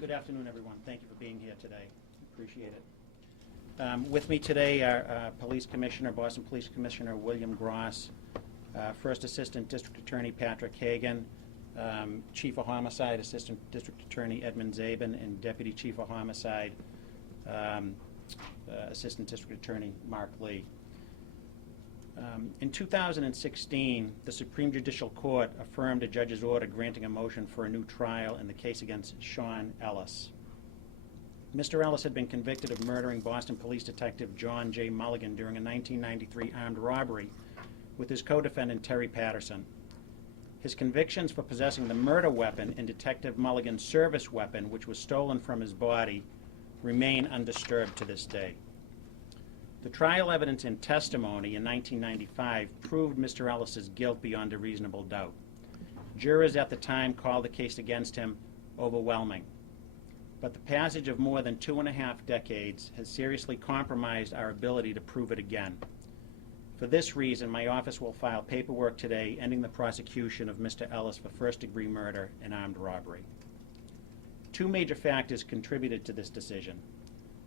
Good afternoon, everyone. Thank you for being here today. Appreciate it. With me today are Police Commissioner, Boston Police Commissioner William Gross, First Assistant District Attorney Patrick Hagan, Chief of Homicide, Assistant District Attorney Edmund Zabin, and Deputy Chief of Homicide, Assistant District Attorney Mark Lee. In 2016, the Supreme Judicial Court affirmed a judge's order granting a motion for a new trial in the case against Sean Ellis. Mr. Ellis had been convicted of murdering Boston Police Detective John J. Mulligan during a 1993 armed robbery with his co-defendant Terry Patterson. His convictions for possessing the murder weapon and Detective Mulligan's service weapon, which was stolen from his body, remain undisturbed to this day. The trial evidence and testimony in 1995 proved Mr. Ellis's guilt beyond a reasonable doubt. Jurors at the time called the case against him overwhelming. But the passage of more than 2.5 decades has seriously compromised our ability to prove it again. For this reason, my office will file paperwork today ending the prosecution of Mr. Ellis for first-degree murder and armed robbery. Two major factors contributed to this decision.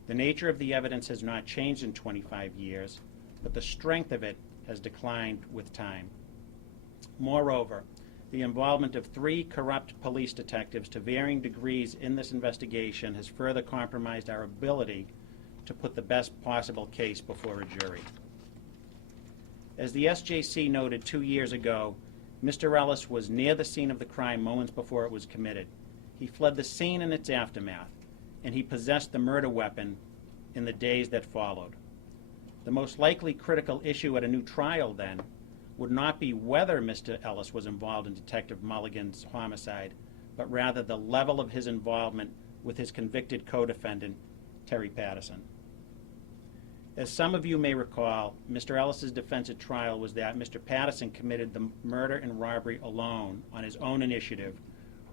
The nature of the evidence has not changed in 25 years, but the strength of it has declined with time. Moreover, the involvement of 3 corrupt police detectives to varying degrees in this investigation has further compromised our ability to put the best possible case before a jury. As the SJC noted 2 years ago, Mr. Ellis was near the scene of the crime moments before it was committed. He fled the scene in its aftermath, and he possessed the murder weapon in the days that followed. The most likely critical issue at a new trial, then, would not be whether Mr. Ellis was involved in Detective Mulligan's homicide, but rather the level of his involvement with his convicted co-defendant, Terry Patterson. As some of you may recall, Mr. Ellis's defense at trial was that Mr. Patterson committed the murder and robbery alone on his own initiative,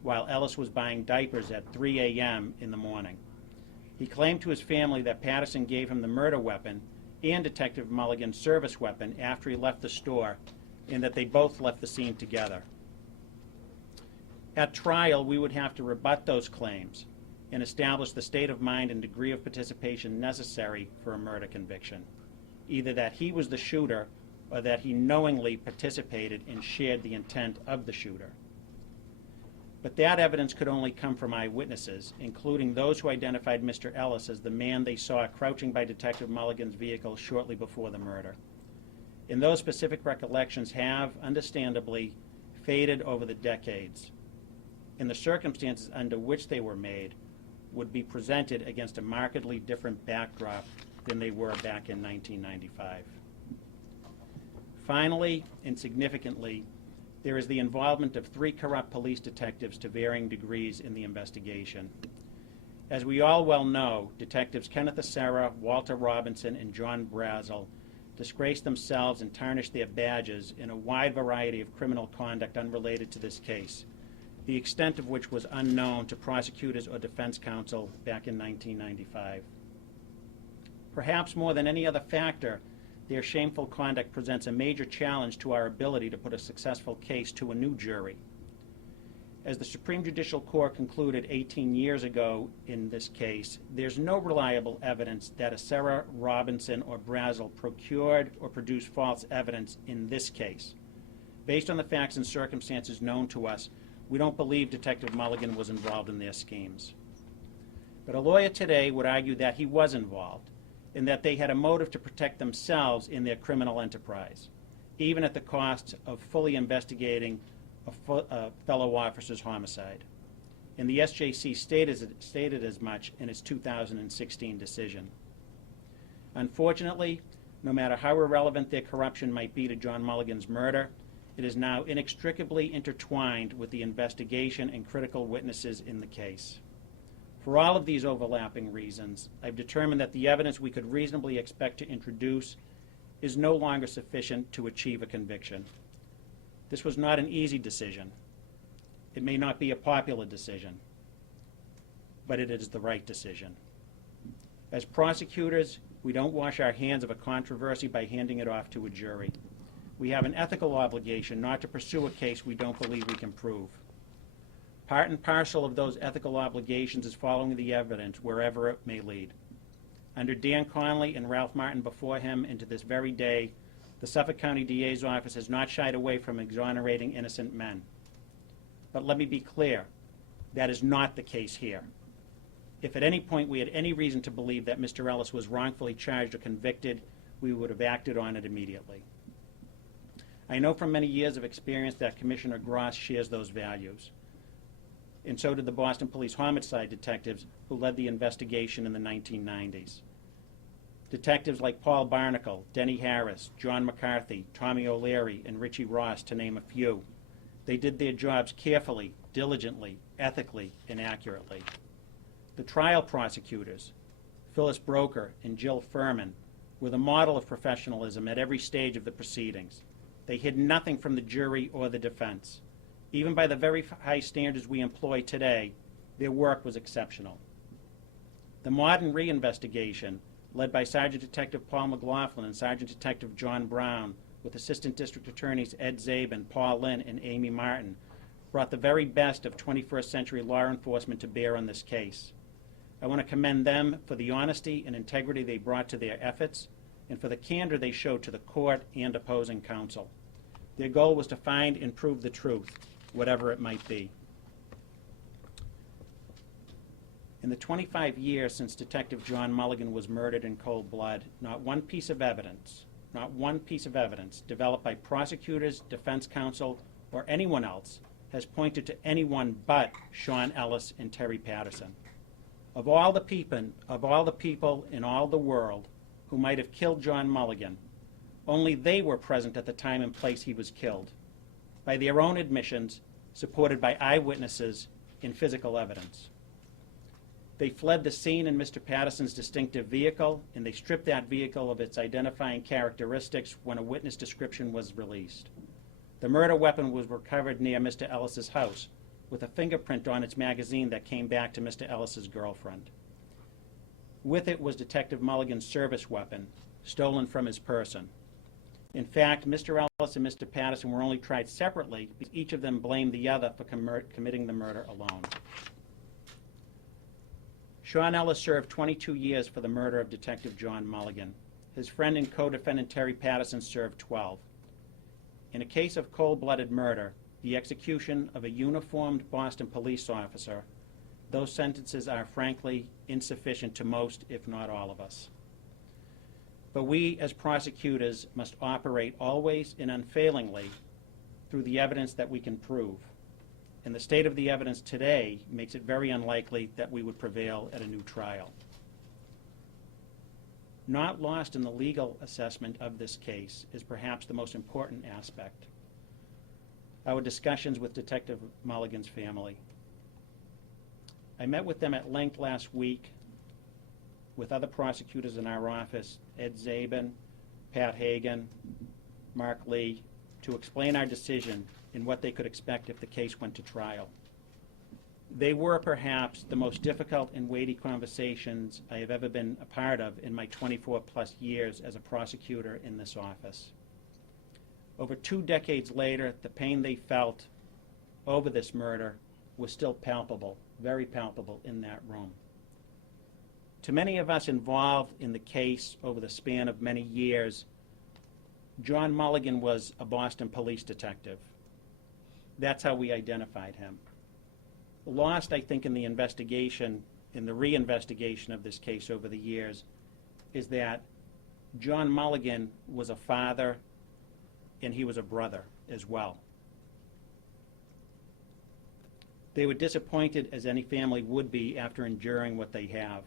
while Ellis was buying diapers at 3 a.m. in the morning. He claimed to his family that Patterson gave him the murder weapon and Detective Mulligan's service weapon after he left the store, and that they both left the scene together. At trial, we would have to rebut those claims and establish the state of mind and degree of participation necessary for a murder conviction, either that he was the shooter or that he knowingly participated and shared the intent of the shooter. But that evidence could only come from eyewitnesses, including those who identified Mr. Ellis as the man they saw crouching by Detective Mulligan's vehicle shortly before the murder. And those specific recollections have, understandably, faded over the decades, and the circumstances under which they were made would be presented against a markedly different backdrop than they were back in 1995. Finally, and significantly, there is the involvement of 3 corrupt police detectives to varying degrees in the investigation. As we all well know, Detectives Kenneth Acera, Walter Robinson, and John Brazel disgraced themselves and tarnished their badges in a wide variety of criminal conduct unrelated to this case, the extent of which was unknown to prosecutors or defense counsel back in 1995. Perhaps more than any other factor, their shameful conduct presents a major challenge to our ability to put a successful case to a new jury. As the Supreme Judicial Court concluded 18 years ago in this case, there's no reliable evidence that Acera, Robinson, or Brazel procured or produced false evidence in this case. Based on the facts and circumstances known to us, we don't believe Detective Mulligan was involved in their schemes. But a lawyer today would argue that he was involved, and that they had a motive to protect themselves in their criminal enterprise, even at the cost of fully investigating a fellow officer's homicide. And the SJC stated as much in its 2016 decision. Unfortunately, no matter how irrelevant their corruption might be to John Mulligan's murder, it is now inextricably intertwined with the investigation and critical witnesses in the case. For all of these overlapping reasons, I've determined that the evidence we could reasonably expect to introduce is no longer sufficient to achieve a conviction. This was not an easy decision. It may not be a popular decision, but it is the right decision. As prosecutors, we don't wash our hands of a controversy by handing it off to a jury. We have an ethical obligation not to pursue a case we don't believe we can prove. Part and parcel of those ethical obligations is following the evidence wherever it may lead. Under Dan Conley and Ralph Martin before him, and to this very day, the Suffolk County DA's office has not shied away from exonerating innocent men. But let me be clear, that is not the case here. If at any point we had any reason to believe that Mr. Ellis was wrongfully charged or convicted, we would have acted on it immediately. I know from many years of experience that Commissioner Gross shares those values, and so did the Boston Police homicide detectives who led the investigation in the 1990s. Detectives like Paul Barnacle, Denny Harris, John McCarthy, Tommy O'Leary, and Richie Ross, to name a few. They did their jobs carefully, diligently, ethically, and accurately. The trial prosecutors, Phyllis Broker and Jill Furman, were the model of professionalism at every stage of the proceedings. They hid nothing from the jury or the defense. Even by the very high standards we employ today, their work was exceptional. The modern reinvestigation, led by Sergeant Detective Paul McLaughlin and Sergeant Detective John Brown, with Assistant District Attorneys Ed Zabin, Paul Lynn, and Amy Martin, brought the very best of 21st century law enforcement to bear on this case. I want to commend them for the honesty and integrity they brought to their efforts, and for the candor they showed to the court and opposing counsel. Their goal was to find and prove the truth, whatever it might be. In the 25 years since Detective John Mulligan was murdered in cold blood, not one piece of evidence developed by prosecutors, defense counsel, or anyone else has pointed to anyone but Sean Ellis and Terry Patterson. Of all the people in all the world who might have killed John Mulligan, only they were present at the time and place he was killed, by their own admissions, supported by eyewitnesses and physical evidence. They fled the scene in Mr. Patterson's distinctive vehicle, and they stripped that vehicle of its identifying characteristics when a witness description was released. The murder weapon was recovered near Mr. Ellis's house, with a fingerprint on its magazine that came back to Mr. Ellis's girlfriend. With it was Detective Mulligan's service weapon, stolen from his person. In fact, Mr. Ellis and Mr. Patterson were only tried separately because each of them blamed the other for committing the murder alone. Sean Ellis served 22 years for the murder of Detective John Mulligan. His friend and co-defendant Terry Patterson served 12. In a case of cold-blooded murder, the execution of a uniformed Boston police officer, those sentences are frankly insufficient to most, if not all of us. But we, as prosecutors, must operate always and unfailingly through the evidence that we can prove. And the state of the evidence today makes it very unlikely that we would prevail at a new trial. Not lost in the legal assessment of this case is perhaps the most important aspect: our discussions with Detective Mulligan's family. I met with them at length last week with other prosecutors in our office, Ed Zabin, Pat Hagan, Mark Lee, to explain our decision and what they could expect if the case went to trial. They were perhaps the most difficult and weighty conversations I have ever been a part of in my 24-plus years as a prosecutor in this office. Over 2 decades later, the pain they felt over this murder was still palpable, very palpable in that room. To many of us involved in the case over the span of many years, John Mulligan was a Boston police detective. That's how we identified him. Lost, I think, in the investigation, in the reinvestigation of this case over the years, is that John Mulligan was a father and he was a brother as well. They were disappointed, as any family would be after enduring what they have,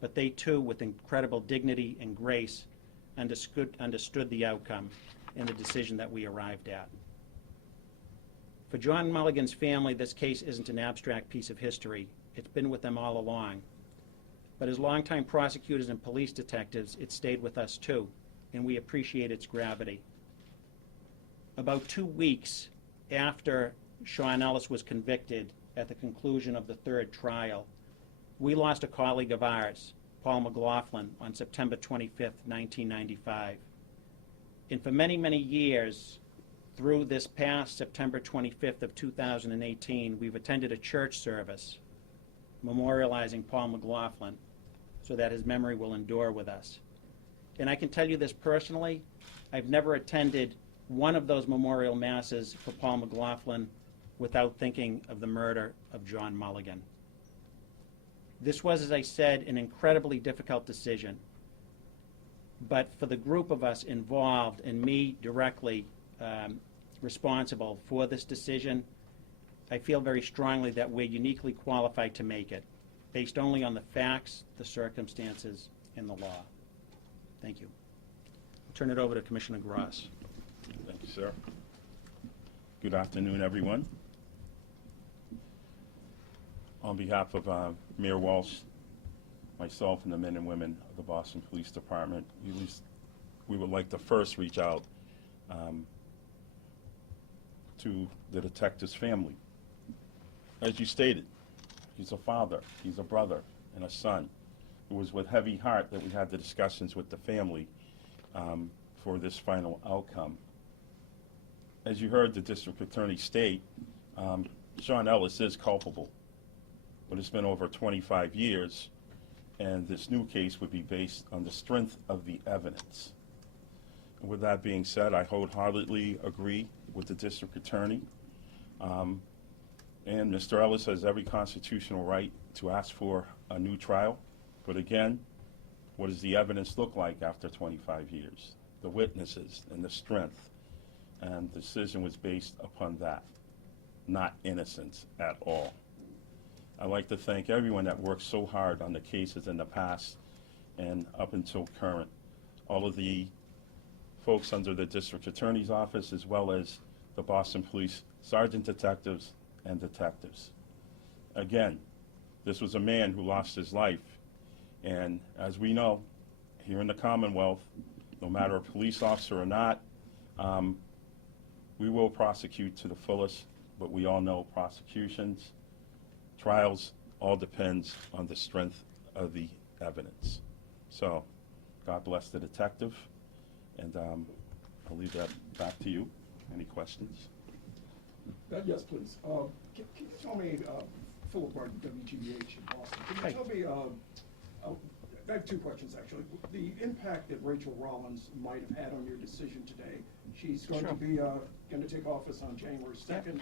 but they too, with incredible dignity and grace, understood the outcome and the decision that we arrived at. For John Mulligan's family, this case isn't an abstract piece of history. It's been with them all along. But as longtime prosecutors and police detectives, it stayed with us too, and we appreciate its gravity. About 2 weeks after Sean Ellis was convicted at the conclusion of the 3rd trial, we lost a colleague of ours, Paul McLaughlin, on September 25th, 1995. And for many, many years, through this past September 25th of 2018, we've attended a church service memorializing Paul McLaughlin so that his memory will endure with us. And I can tell you this personally, I've never attended one of those memorial masses for Paul McLaughlin without thinking of the murder of John Mulligan. This was, as I said, an incredibly difficult decision. But for the group of us involved, and me directly responsible for this decision, I feel very strongly that we're uniquely qualified to make it, based only on the facts, the circumstances, and the law. Thank you. I'll turn it over to Commissioner Gross. Thank you, sir. Good afternoon, everyone. On behalf of Mayor Walsh, myself, and the men and women of the Boston Police Department, we would like to first reach out to the detective's family. As you stated, he's a father, he's a brother, and a son. It was with heavy heart that we had the discussions with the family for this final outcome. As you heard the district attorney state, Sean Ellis is culpable, but it's been over 25 years, and this new case would be based on the strength of the evidence. And with that being said, I wholeheartedly agree with the district attorney. And Mr. Ellis has every constitutional right to ask for a new trial. But again, what does the evidence look like after 25 years? The witnesses and the strength. And the decision was based upon that, not innocence at all. I'd like to thank everyone that worked so hard on the cases in the past and up until current. All of the folks under the district attorney's office, as well as the Boston Police sergeant detectives and detectives. Again, this was a man who lost his life, and as we know, here in the Commonwealth, no matter a police officer or not, we will prosecute to the fullest, but we all know prosecutions, trials, all depends on the strength of the evidence. So, God bless the detective, and I'll leave that back to you. Any questions? Yes, please. Can you tell me, Philip Martin, WGBH in Boston, can you tell me, I have two questions actually. The impact that Rachel Rollins might have had on your decision today. She's going to be going to take office on January 2nd.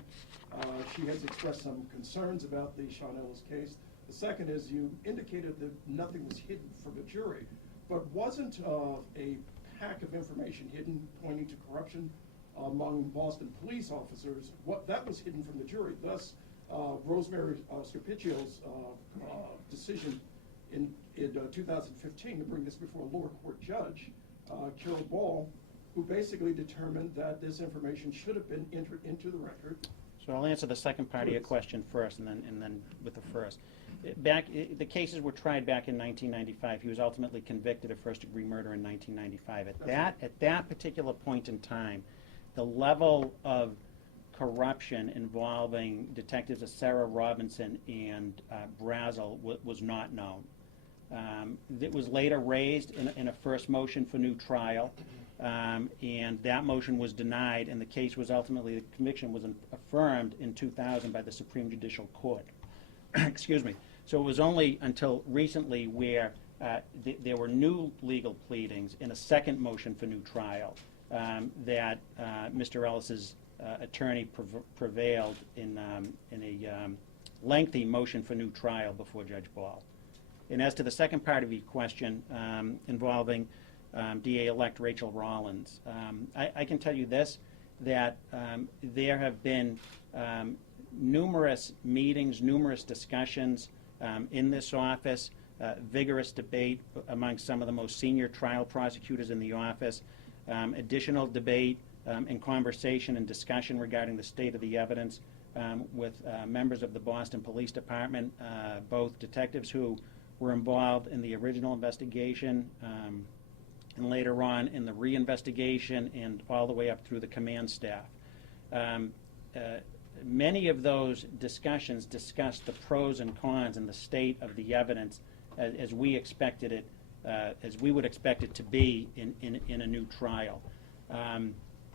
She has expressed some concerns about the Sean Ellis case. The second is you indicated that nothing was hidden from the jury, but wasn't a pack of information hidden pointing to corruption among Boston police officers? What that was hidden from the jury. Thus, Rosemary Scarpiccio's decision in 2015 to bring this before a lower court judge, Carol Ball, who basically determined that this information should have been entered into the record. So I'll answer the second part of your question first, and then with the first. The cases were tried back in 1995. He was ultimately convicted of first-degree murder in 1995. At that particular point in time, the level of corruption involving detectives Sarah Robinson and Brazel was not known. It was later raised in a first motion for new trial, and that motion was denied, and the case was ultimately, the conviction was affirmed in 2000 by the Supreme Judicial Court. Excuse me. So it was only until recently where there were new legal pleadings in a second motion for new trial that Mr. Ellis's attorney prevailed in a lengthy motion for new trial before Judge Ball. And as to the second part of your question involving DA-elect Rachel Rollins, I can tell you this, that there have been numerous meetings, numerous discussions in this office, vigorous debate among some of the most senior trial prosecutors in the office, additional debate and conversation and discussion regarding the state of the evidence with members of the Boston Police Department, both detectives who were involved in the original investigation and later on in the reinvestigation and all the way up through the command staff. Many of those discussions discussed the pros and cons and the state of the evidence as we expected it, as we would expect it to be in a new trial.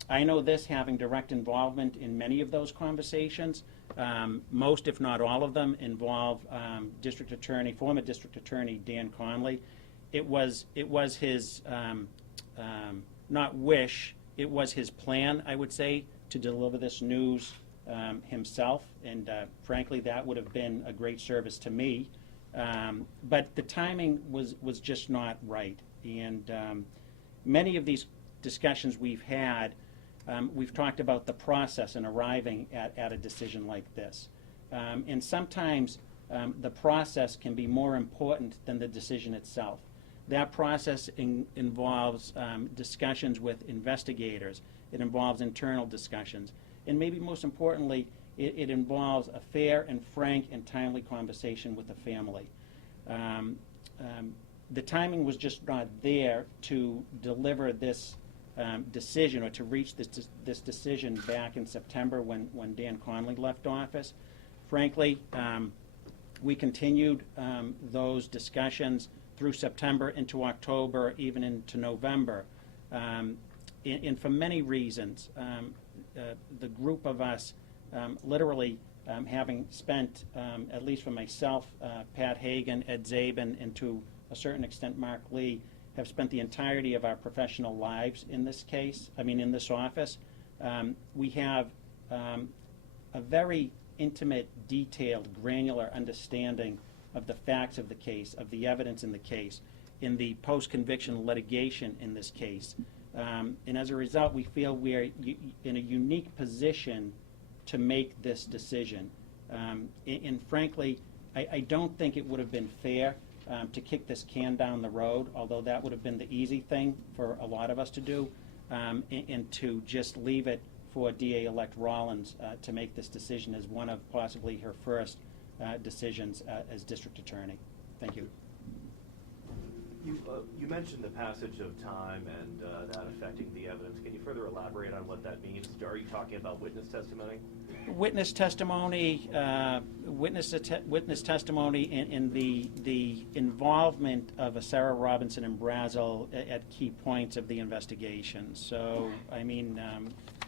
I know this, having direct involvement in many of those conversations. Most, if not all of them, involve former District Attorney Dan Conley. It was his, not wish, it was his plan, I would say, to deliver this news himself, and frankly, that would have been a great service to me. But the timing was just not right, and many of these discussions we've had, we've talked about the process in arriving at a decision like this. And sometimes the process can be more important than the decision itself. That process involves discussions with investigators. It involves internal discussions. And maybe most importantly, it involves a fair and frank and timely conversation with the family. The timing was just not there to deliver this decision, or to reach this decision back in September when Dan Conley left office. Frankly, we continued those discussions through September into October, even into November. And for many reasons, the group of us literally having spent, at least for myself, Pat Hagan, Ed Zabin, and to a certain extent Mark Lee, have spent the entirety of our professional lives in this case, in this office. We have a very intimate, detailed, granular understanding of the facts of the case, of the evidence in the case, in the post-conviction litigation in this case. And as a result, we feel we are in a unique position to make this decision. And frankly, I don't think it would have been fair to kick this can down the road, although that would have been the easy thing for a lot of us to do, and to just leave it for DA-elect Rollins to make this decision as one of possibly her first decisions as district attorney. Thank you. You mentioned the passage of time and that affecting the evidence. Can you further elaborate on what that means? Are you talking about witness testimony? Witness testimony, witness testimony in the involvement of Sarah Robinson and Brazel at key points of the investigation. So,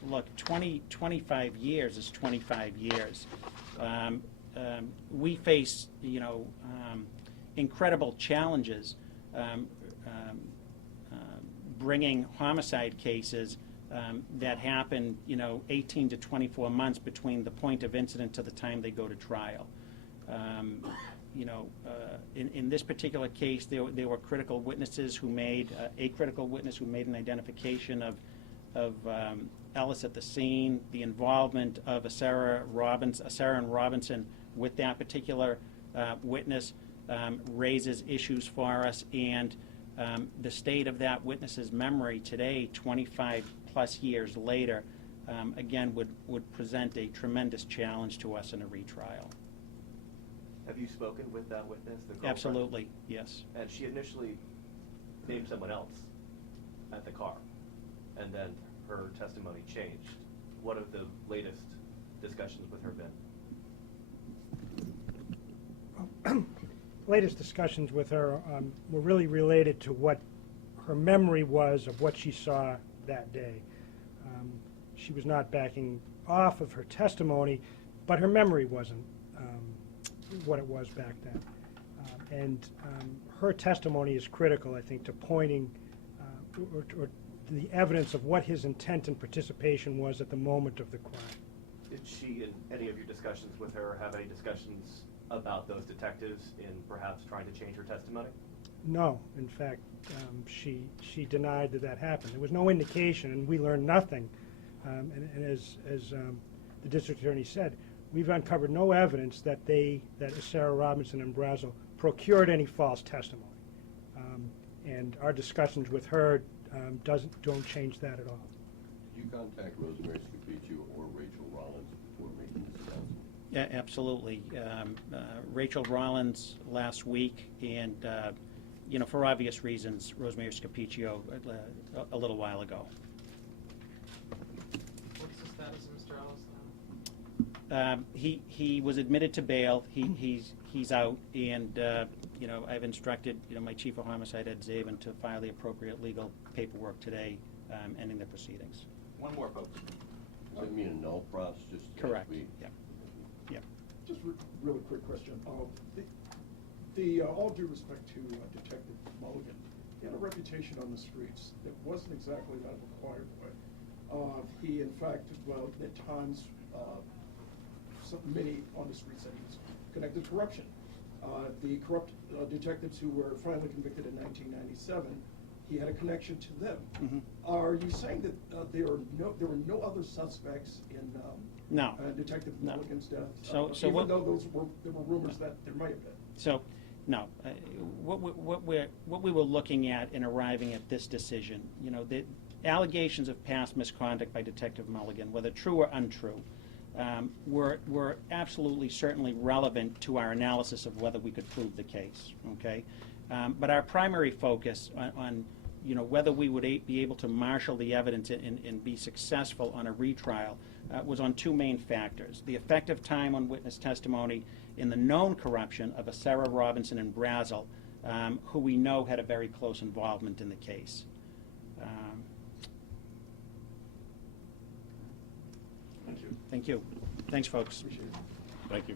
look, 25 years is 25 years. We face, incredible challenges bringing homicide cases that happen, 18 to 24 months between the point of incident to the time they go to trial. In this particular case, there were critical witnesses who made, a critical witness who made an identification of Ellis at the scene, the involvement of a Sarah and Robinson with that particular witness raises issues for us, and the state of that witness's memory today, 25 plus years later, again would present a tremendous challenge to us in a retrial. Have you spoken with that witness, the girlfriend? Absolutely, yes. And she initially named someone else at the car, and then her testimony changed. What have the latest discussions with her been? Latest discussions with her were really related to what her memory was of what she saw that day. She was not backing off of her testimony, but her memory wasn't what it was back then. And her testimony is critical, I think, to pointing or the evidence of what his intent and participation was at the moment of the crime. Did she, in any of your discussions with her, have any discussions about those detectives in perhaps trying to change her testimony? No. In fact, she denied that happened. There was no indication, and we learned nothing. And as the district attorney said, we've uncovered no evidence that Sarah Robinson and Brazel procured any false testimony. And our discussions with her don't change that at all. Did you contact Rosemary Scapiccio or Rachel Rollins before making this announcement? Yeah, absolutely. Rachel Rollins last week, and for obvious reasons, Rosemary Scapiccio a little while ago. What's the status of Mr. Ellis now? He was admitted to bail. He's out, and I've instructed my chief of homicide, Ed Zabin, to file the appropriate legal paperwork today, ending the proceedings. One more, folks. Does that mean a null process, just? has to Correct, be- yeah, yeah. Just really quick question. All due respect to Detective Mulligan, he had a reputation on the streets that wasn't exactly that of a quiet boy. He, in fact, well, at times, many on the streets said he was connected to corruption. The corrupt detectives who were finally convicted in 1997, he had a connection to them. Mhm. Are you saying that there were no other suspects in No. Detective No. Mulligan's death? So Even what- though there were rumors that there might have been. So, no, what we were looking at in arriving at this decision, you know, the allegations of past misconduct by Detective Mulligan, whether true or untrue, were absolutely certainly relevant to our analysis of whether we could prove the case, okay? But our primary focus on you know, whether we would be able to marshal the evidence and be successful on a retrial was on two main factors: the effective time on witness testimony in the known corruption of a Sarah Robinson and Brazel, who we know had a very close involvement in the case. Thank you. Thank you. Thanks, folks. Appreciate it. Thank you.